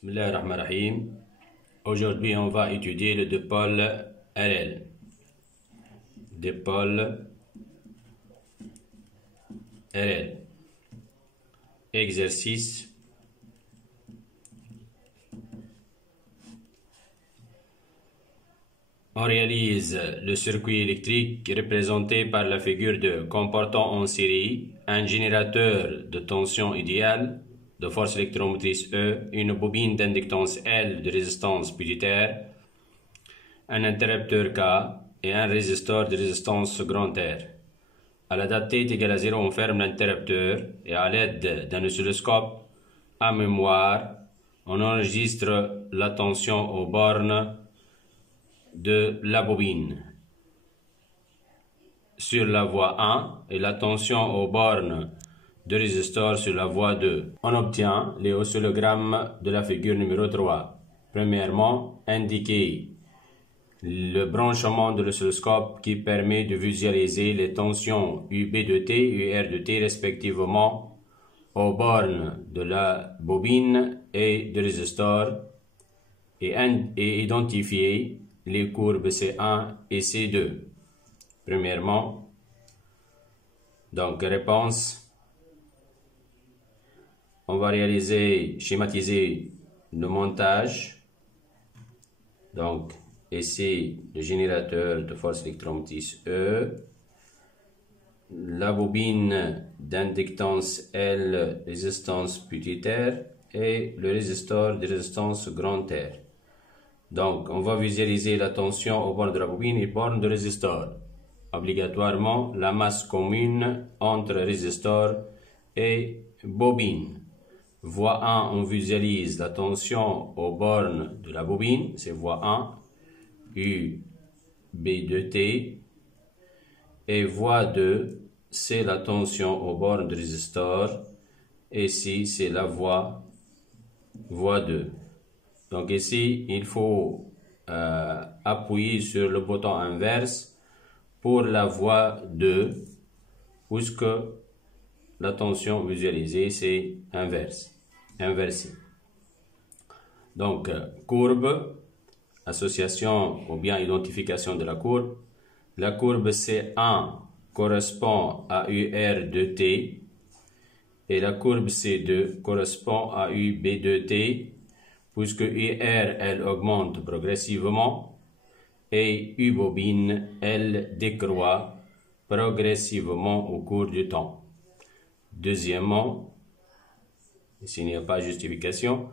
Bismillahirrahmanirrahim. Aujourd'hui, on va étudier le dipôle RL. Dipôle RL. Exercice. On réalise le circuit électrique représenté par la figure de comportant en série un générateur de tension idéale de force électromotrice E, une bobine d'inductance L de résistance puditaire, un interrupteur K et un résisteur de résistance grand R. À la date t égale à 0, on ferme l'interrupteur et à l'aide d'un oscilloscope à mémoire, on enregistre la tension aux bornes de la bobine sur la voie 1 et la tension aux bornes de résisteur sur la voie 2. On obtient les oscillogrammes de la figure numéro 3. Premièrement, indiquer le branchement de l'oscilloscope qui permet de visualiser les tensions UB de T et UR de T respectivement aux bornes de la bobine et de résisteur et identifier les courbes C1 et C2. Premièrement, donc réponse, on va schématiser le montage. Donc ici le générateur de force électromotrice E, la bobine d'inductance L, résistance puditaire et le résisteur de résistance grand R. Donc on va visualiser la tension aux bornes de la bobine et bornes de résisteur. Obligatoirement la masse commune entre résisteur et bobine. Voie 1, on visualise la tension aux bornes de la bobine, c'est voie 1, U, B de T. Et voie 2, c'est la tension aux bornes de résisteur. Et ici, c'est la voie 2. Donc ici, il faut appuyer sur le bouton inverse pour la voie 2, puisque la tension visualisée, c'est inversée. Donc, courbe, association ou bien identification de la courbe. La courbe C1 correspond à UR de T et la courbe C2 correspond à UB de T, puisque UR, elle augmente progressivement et U bobine, elle décroît progressivement au cours du temps. Deuxièmement, ici il n'y a pas de justification,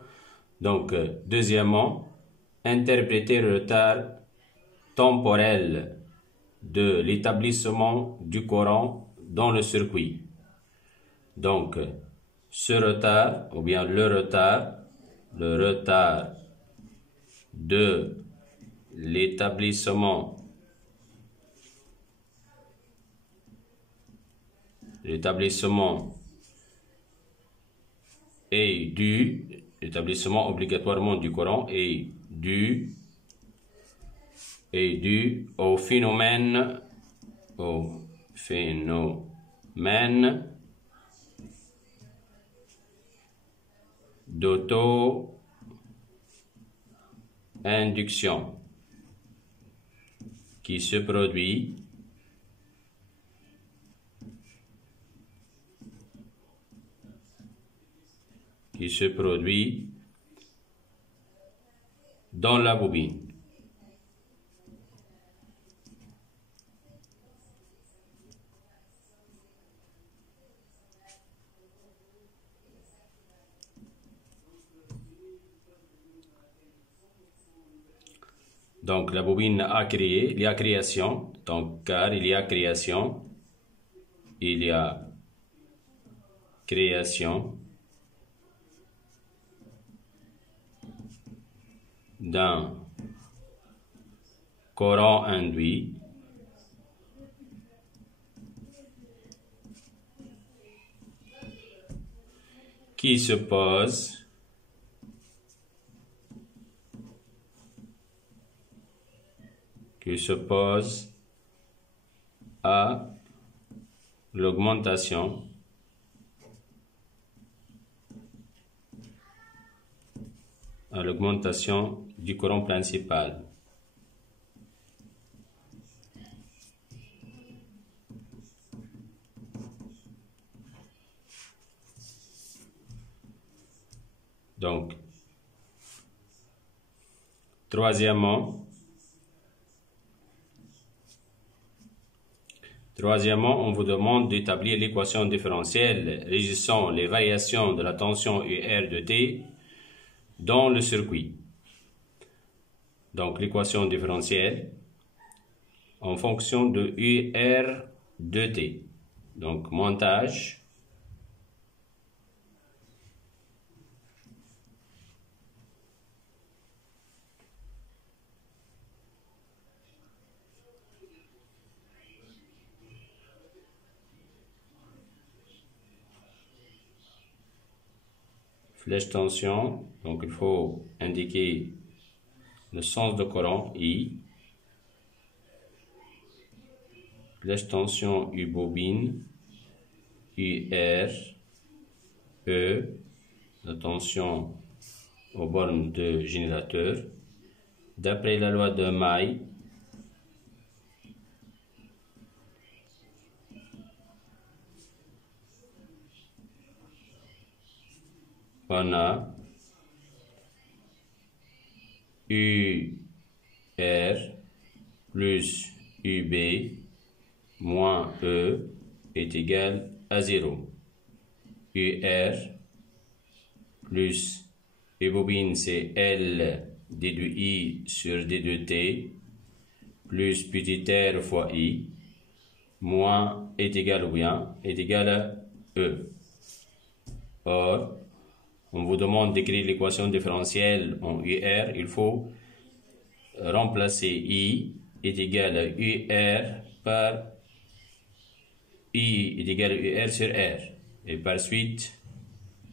donc deuxièmement, interpréter le retard temporel de l'établissement du courant dans le circuit. Donc, ce retard, ou bien le retard de l'établissement obligatoirement du courant est dû au phénomène d'auto-induction qui se produit dans la bobine. Donc la bobine a créé, il y a création, donc car il y a création d'un courant induit qui se pose à l'augmentation à l'augmentation du courant principal. Donc, troisièmement, on vous demande d'établir l'équation différentielle régissant les variations de la tension UR de T dans le circuit. Donc, l'équation différentielle en fonction de UR de T. Donc, montage. Flèche tension, donc il faut indiquer le sens de courant I. Flèche tension U bobine, UR, E, la tension aux bornes de générateur. D'après la loi de May, on a UR plus UB moins E est égal à 0. UR plus U bobine, c'est L d de I sur d de T plus petit r fois I moins est égal ou bien est égal à E. Or, on vous demande d'écrire l'équation différentielle en UR, il faut remplacer I est égal à UR par I est égal à UR sur R. Et par suite,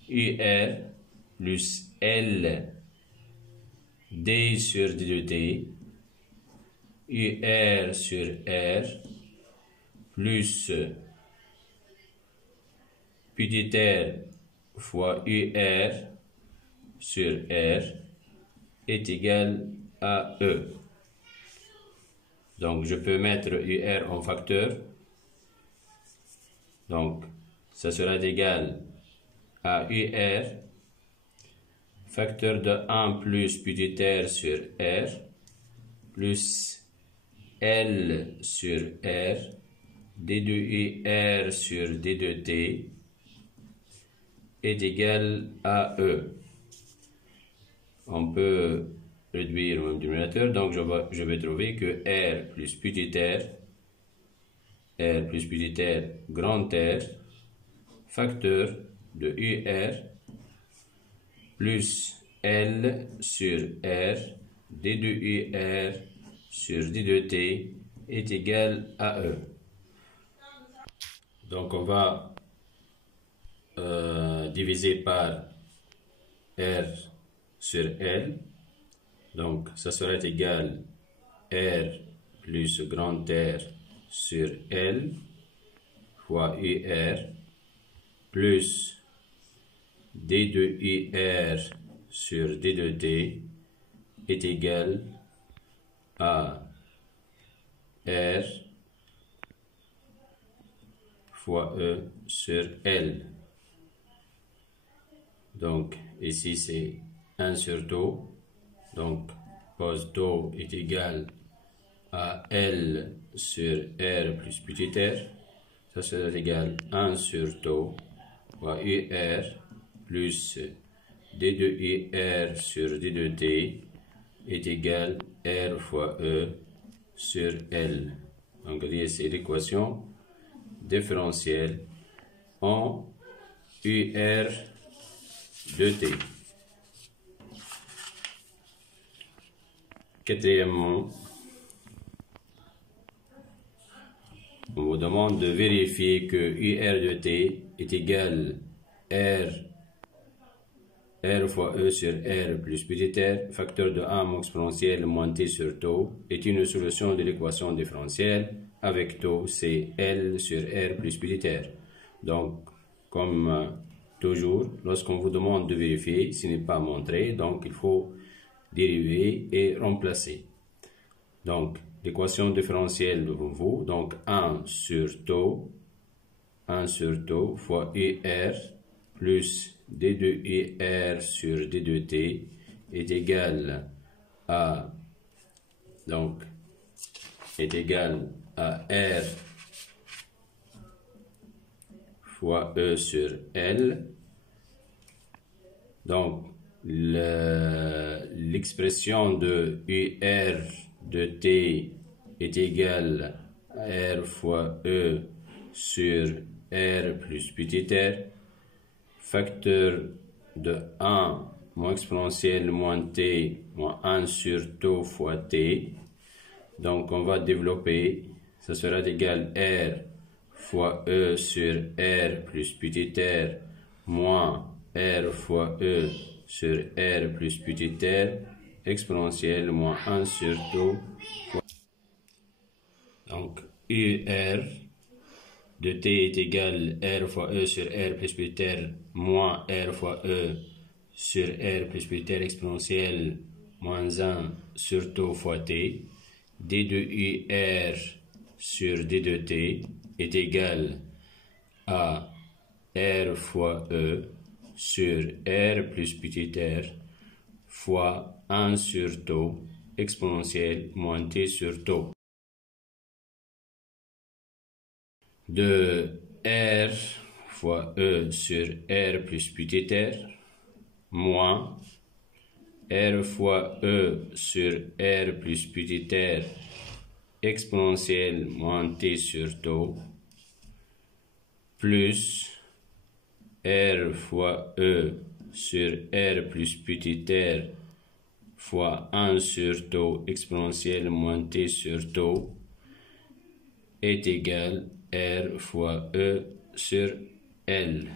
UR plus L D sur D de T, UR sur R, plus petit r fois UR sur R est égal à E. Donc, je peux mettre UR en facteur. Donc, ça sera égal à UR, facteur de 1 plus petit r sur R, plus L sur R, d de UR sur d de T, est égal à E. On peut réduire le même dénominateur, donc je vais trouver que R plus petit r grand R, facteur de UR, plus L sur R, d de UR sur d de T est égal à E. Donc on va diviser par R sur L. Donc ça sera égal R plus grand R sur L fois UR plus D de UR sur D de T est égal à R fois E sur L. Donc ici c'est 1 sur tau. Donc pose tau est égal à L sur R plus petit r. Ça sera égal à 1 sur tau fois UR plus D de UR sur D de T est égal R fois E sur L. Donc c'est l'équation différentielle en UR de T. Quatrièmement, on vous demande de vérifier que UR de T est égal R fois E sur R plus petit r, facteur de 1 exponentielle moins T sur tau, est une solution de l'équation différentielle avec tau, c'est L sur R plus petit r. Donc, comme toujours, lorsqu'on vous demande de vérifier, ce n'est pas montré, donc il faut dériver et remplacer. Donc, l'équation différentielle devant vous, donc 1 sur taux fois UR plus D2UR sur D2T est égal à, donc, est égal à R fois E sur L. Donc, l'expression de UR de T est égale à R fois E sur R plus petit r. Facteur de 1 moins exponentielle moins T moins 1 sur taux fois T. Donc, on va développer, ça sera égal R fois E sur R plus petit r moins R fois E sur R plus petit r exponentielle moins 1 sur taux. Donc, UR de T est égal R fois E sur R plus petit r moins R fois E sur R plus petit r exponentielle moins 1 sur taux fois T. D de UR sur D de T est égal à R fois E sur R plus petit r fois 1 sur taux exponentielle moins T sur taux. De R fois E sur R plus petit r moins R fois E sur R plus petit r exponentielle moins T sur taux plus R fois E sur R plus petit r fois 1 sur taux exponentielle moins T sur taux est égal R fois E sur L.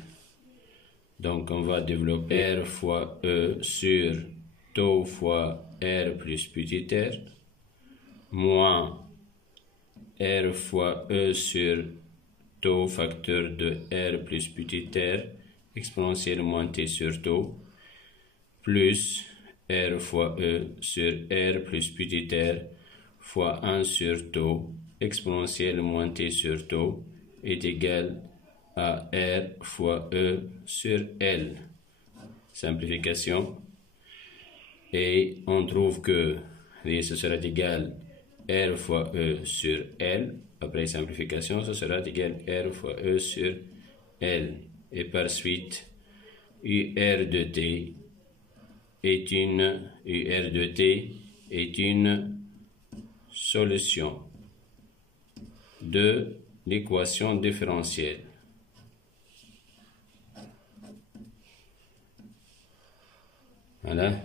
Donc on va développer R fois E sur taux fois R plus petit r moins R fois E sur taux facteur de R plus petit r exponentielle moins T sur taux plus R fois E sur R plus petit r fois 1 sur taux exponentielle moins T sur taux est égal à R fois E sur L. Simplification. Et on trouve que ce sera égal R fois E sur L. Après simplification, ce sera égal R fois E sur L. Et par suite, UR de T est une solution de l'équation différentielle. Voilà.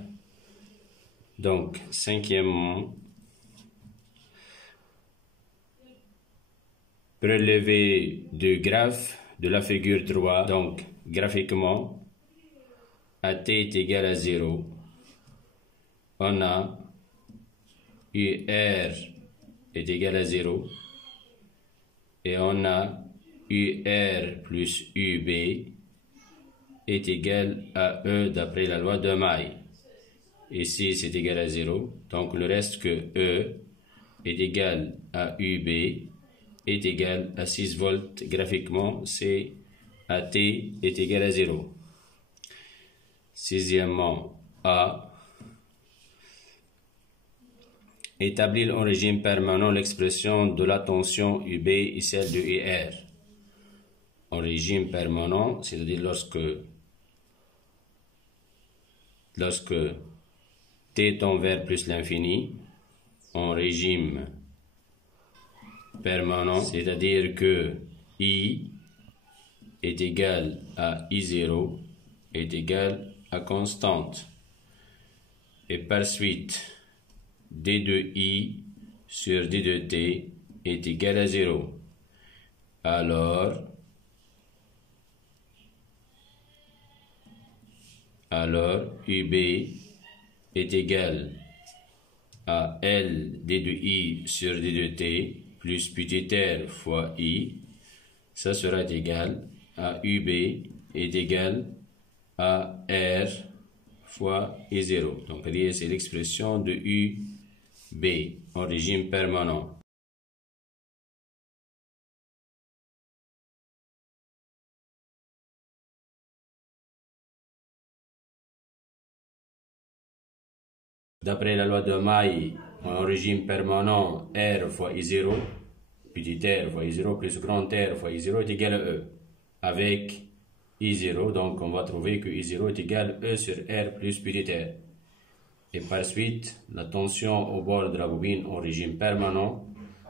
Donc, cinquièmement, prélever du graphe de la figure 3. Donc, graphiquement, à t est égal à 0, on a UR est égal à 0 et on a UR plus UB est égal à E d'après la loi de Maille. Ici, c'est égal à 0. Donc, le reste que E est égal à UB est égal à 6 volts. Graphiquement, c'est AT est égal à 0. Sixièmement, A. Établir en régime permanent l'expression de la tension UB et celle de UR. En régime permanent, c'est-à-dire lorsque T tend vers plus l'infini, en régime permanent, c'est-à-dire que I est égal à I0 est égal à constante. Et par suite, D de I sur D de T est égal à 0. Alors UB est égal à L D de I sur D de T plus petit r fois I. Ça sera égal à UB est égal à R fois I0. Donc, c'est l'expression de UB en régime permanent. D'après la loi de Maille, en régime permanent, R fois I0, petit r fois I0 plus grand R fois I0 est égal à E. Avec I0, donc on va trouver que I0 est égal à E sur R plus petit r. Et par suite, la tension au bord de la bobine en régime permanent,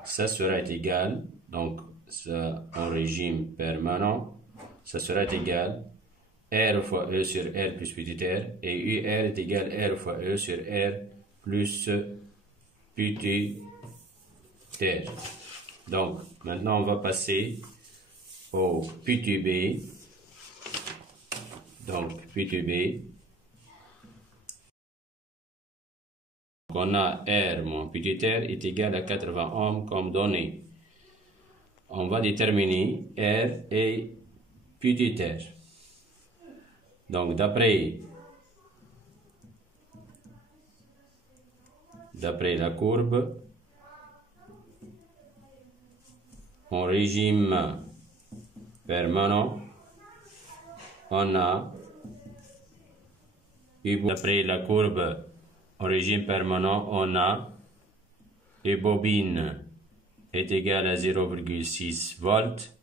ça sera égal, donc ça en régime permanent, ça sera égal R fois E sur R plus petit r, et UR est égal R fois E sur R plus petit r. Donc, maintenant on va passer au petit b. Donc, petit b. On a R moins petit r est égal à 80 ohms comme donné. On va déterminer R et petit r. Donc, d'après la courbe, en régime permanent, on a, d'après la courbe en régime permanent, on a une bobine est égale à 0,6 volts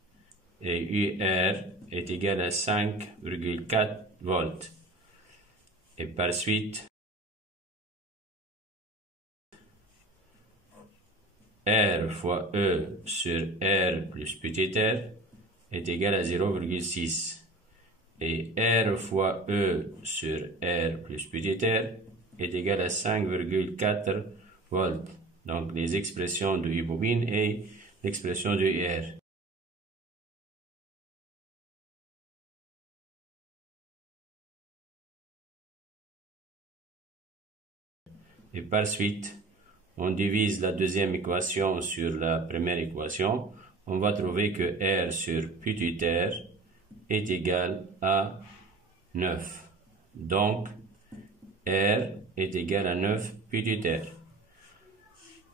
et UR est égal à 5,4 volts. Et par suite, R fois E sur R plus petit r est égal à 0,6. Et R fois E sur R plus petit r est égal à 5,4 volts. Donc, les expressions de U bobine et l'expression de UR. Et par suite, on divise la deuxième équation sur la première équation. On va trouver que R sur petit r est égal à 9. Donc, R est égal à 9 petit r.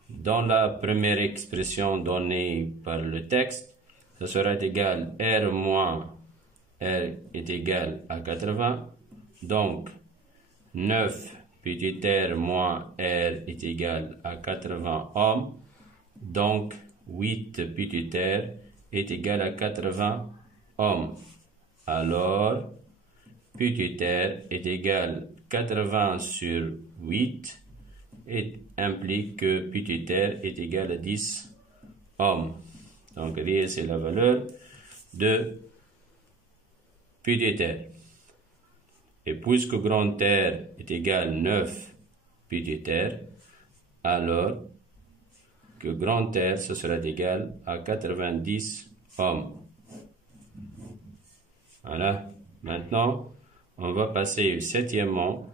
Dans la première expression donnée par le texte, ça sera égal R moins R est égal à 80. Donc, 9 petit r moins R est égal à 80 ohms. Donc, 8 petit r est égal à 80 ohms. Alors, petit r est égal à 80 sur 8 et implique que petit r est égal à 10 ohms. Donc, c'est la valeur de petit r. Et puisque grand R est égal à 9 petit r, alors que grand R, ce sera égal à 90 ohms. Voilà. Maintenant, on va passer au septièmement.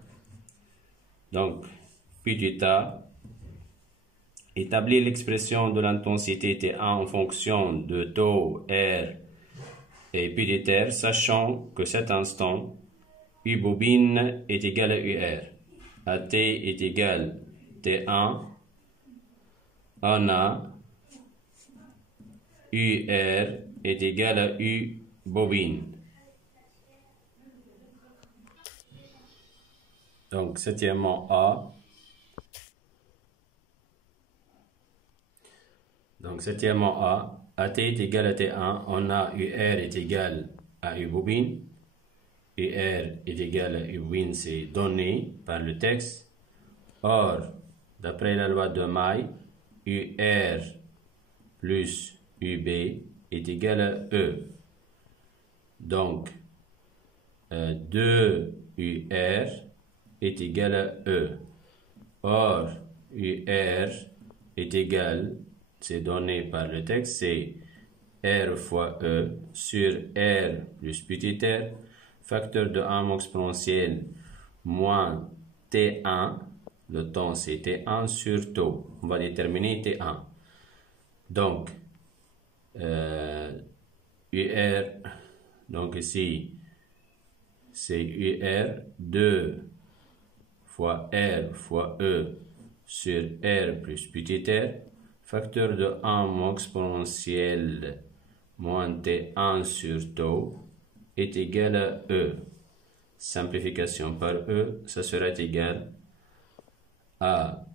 Donc, petit a, établir l'expression de l'intensité T1 en fonction de taux R et petit r, sachant que cet instant, U bobine est égal à UR. AT est égal à T1. On a UR est égal à U bobine. Donc, septièmement A. Donc, septièmement A. AT est égal à T1. On a UR est égal à U bobine. UR est égal à U bobine, c'est donné par le texte. Or, d'après la loi de Maille, UR plus UB est égal à E. Donc, 2 UR est égal à E. Or, UR est égal, c'est donné par le texte, c'est R fois E sur R plus petit r, facteur de 1 exponentiel moins T1, le temps c'est T1 sur taux. On va déterminer T1. Donc, UR, donc ici, c'est UR, 2 fois R fois E sur R plus petit r, facteur de 1 moins exponentielle moins T1 sur tau est égal à E. Simplification par E, ça sera égal à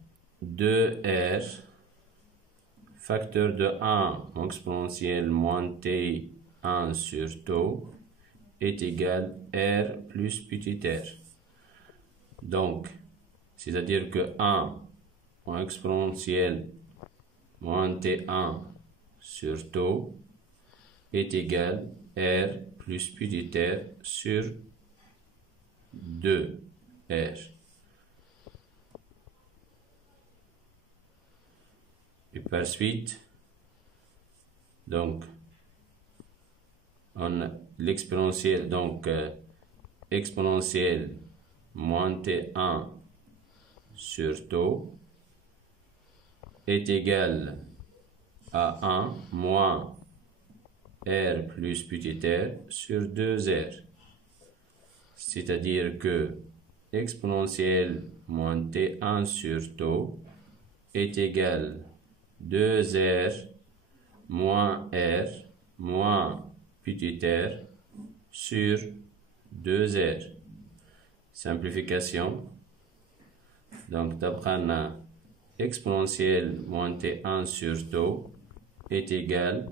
2R facteur de 1 moins exponentielle moins T1 sur tau est égal à R plus petit r. Donc, c'est-à-dire que 1 moins exponentielle moins T1 sur tau est égal à R plus petit r sur 2R. Et par suite, donc, on a l'exponentielle, donc exponentielle moins T1 sur tau est égal à 1 moins R plus petit r sur 2R. C'est-à-dire que exponentielle moins T1 sur tau est égal à 2R moins R moins petit r sur 2R. Simplification. Donc, d'après exponentielle moins T1 sur tau est égal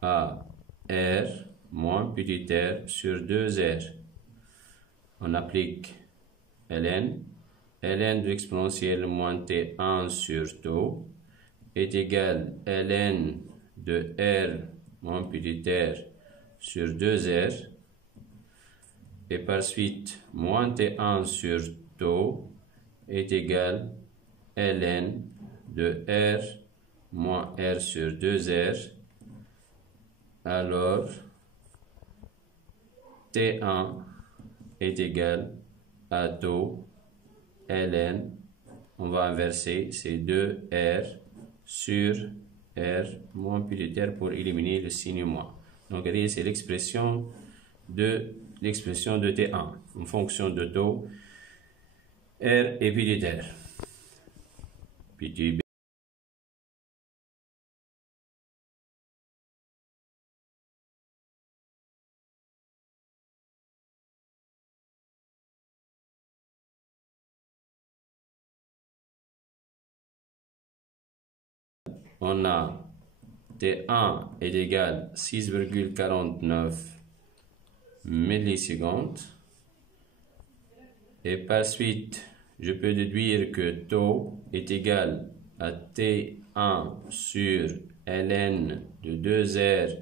à R moins petit r sur 2R. On applique ln. ln de exponentielle moins T1 sur tau est égal à ln de R moins petit r sur 2R. Et par suite, moins T1 sur tau est égal à ln de R moins R sur 2R. Alors, T1 est égal à tau ln, on va inverser, c'est 2R sur R moins petit r pour éliminer le signe moins. Donc, c'est l'expression de T1 en fonction de tau R et petit r. Petit b. On a T1 est égal à 6,49 millisecondes. Et par suite, je peux déduire que tau est égal à T1 sur ln de 2R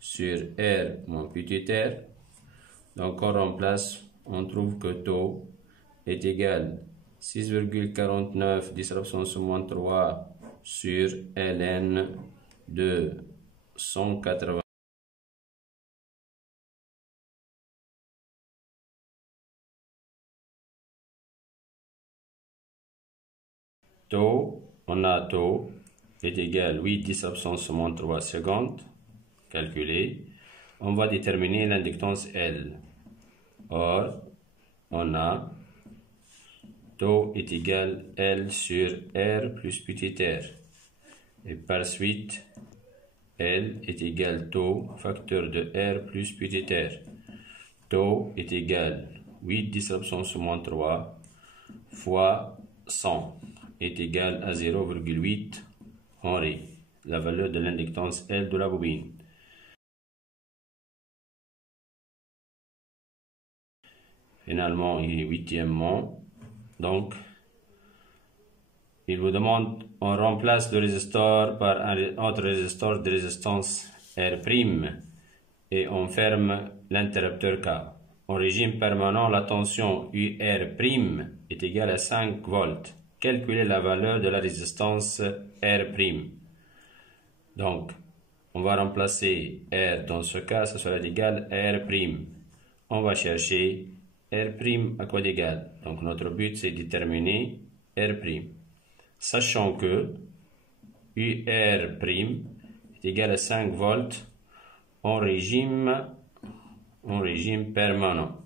sur R moins petit r. Donc, on remplace, on trouve que tau est égal à 6,49 10 à la puissance moins 3 sur ln de 180. Tau, on a tau est égal à 8 10 à la puissance moins 3 secondes. Calculé. On va déterminer l'inductance L. Or, on a tau est égal à L sur R plus petit r. Et par suite, L est égal à tau facteur de R plus petit r. Tau est égal à 8 10 à la puissance moins 3 fois 100 est égal à 0,8 Henry, la valeur de l'inductance L de la bobine. Finalement, il est huitièmement. Donc, il vous demande, on remplace le résistor par un autre résistor de résistance R' et on ferme l'interrupteur K. En régime permanent, la tension UR' est égale à 5 volts. Calculez la valeur de la résistance R'. Donc, on va remplacer R dans ce cas, ça sera égal à R'. On va chercher R' à quoi d'égal. Donc, notre but, c'est de déterminer R'. Sachant que UR' est égal à 5 volts en régime permanent.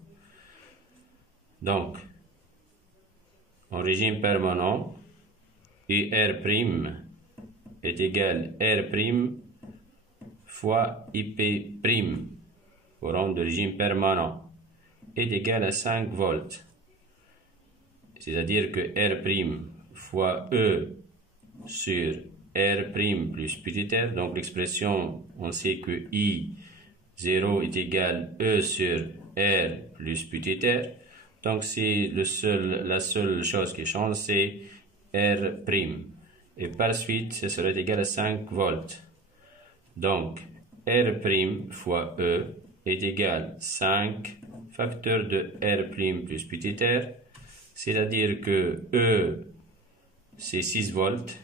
Donc, en régime permanent, UR' est égal à R' fois IP' courant de régime permanent est égal à 5 volts. C'est-à-dire que R' fois E sur R' plus petit r, donc l'expression, on sait que I0 est égal à E sur R plus petit r, donc c'est la seule chose qui change, c'est R'. Et par suite, ce serait égal à 5 volts. Donc, R' fois E est égal à 5 facteurs de R' plus petit r, c'est-à-dire que E, c'est 6 volts,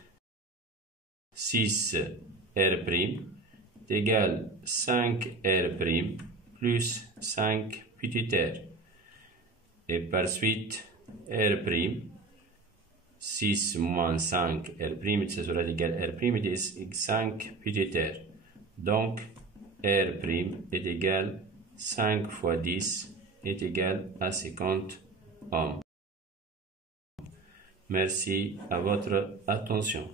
6 R' est égal à 5 R' plus 5 petit r. Et par suite, R', 6 moins 5 R', ça sera égal à R' est 5 petit r. Donc, R' est égal à 5 fois 10 est égal à 50 ohms. Merci à votre attention.